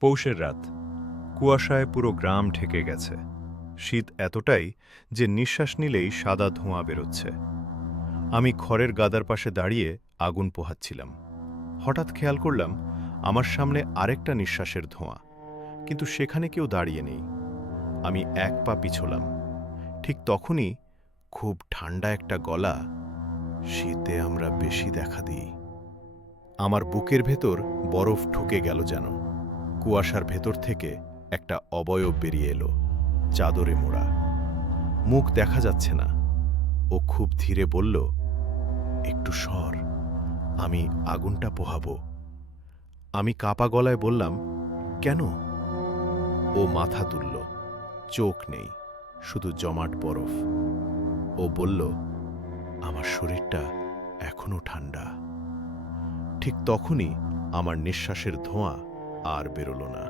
পৌষের রাত। কুয়াশায় পুরো গ্রাম ঢেকে গেছে। শীত এতটাই যে নিঃশ্বাস নিলেই সাদা ধোঁয়া বেরোচ্ছে। আমি খড়ের গাদার পাশে দাঁড়িয়ে আগুন পোহাচ্ছিলাম। হঠাৎ খেয়াল করলাম আমার সামনে আরেকটা নিঃশ্বাসের ধোঁয়া, কিন্তু সেখানে কেউ দাঁড়িয়ে নেই। আমি এক পা পিছলাম। ঠিক তখনই খুব ঠান্ডা একটা গলা, শীতে আমরা বেশি দেখা দিই। আমার বুকের ভেতর বরফ ঢুকে গেল যেন। কুয়াশার ভেতর থেকে একটা অবয়ব বেরিয়ে এলো, চাদরে মোড়া। মুখ দেখা যাচ্ছে না। ও খুব ধীরে বলল, একটু সর, আমি আগুনটা পোহাবো। আমি কাপা গলায় বললাম, কেন? ও মাথা তুলল। চোখ নেই, শুধু জমাট বরফ। ও বলল, আমার শরীরটা এখনো ঠান্ডা। ঠিক তখনই আমার নিঃশ্বাসের ধোঁয়া আর বেরোল না।